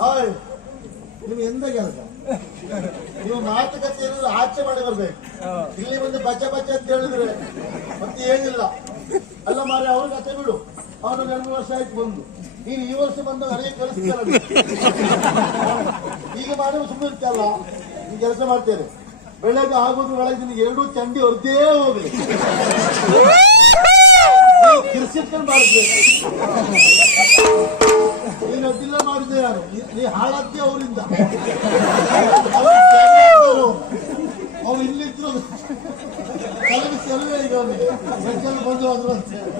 Hi ನೀವು ಎಂತ ಕೆಲಸ? ನೀವು ಮಾತುಕತೆಯನ್ನು ಆಚೆ ಮಾಡಿ ಬರ್ಬೇಕು. ಇಲ್ಲಿ ಬಂದು ಬಚ್ಚ ಬಚ್ಚ ಅಂತ ಹೇಳಿದ್ರೆ ಮತ್ತೆ ಏನಿಲ್ಲ. ಅಲ್ಲ ಮಾರೆ ಅವ್ರ ಕತೆ ಬಿಡು. ಅವನು ಎರಡು ವರ್ಷ ಆಯ್ತು ಬಂದು. ನೀನು ಈ ವರ್ಷ ಬಂದು ನನಗೆ ಕಲಿಸ್ತಾರ ಈಗ ಮಾಡಿ ಸುಮ್ಮನೆ ಇರ್ತಲ್ಲ ನೀನು ಕೆಲಸ ಮಾಡ್ತೇನೆ. ಬೆಳಗ್ಗೆ ಆಗೋದು ಬೆಳಗ್ಗೆ ನಿನಗೆ ಎರಡೂ ಚಂಡಿ ಹೊರದೇ ಹೋಗ್ಲಿ. ಮಾಡ್ಬೇಕು ನೀನು ಮಾಡಿದೆ ಯಾರು ನೀ- ಹಾಳಾದ್ದೆ ಅವರಿಂದ ಅವ್ರು ಕೆಲವು ಸೆಲವೇ ಈಗ ಅವನಿಗೆ ಬಂದು ಹೇಳಿ.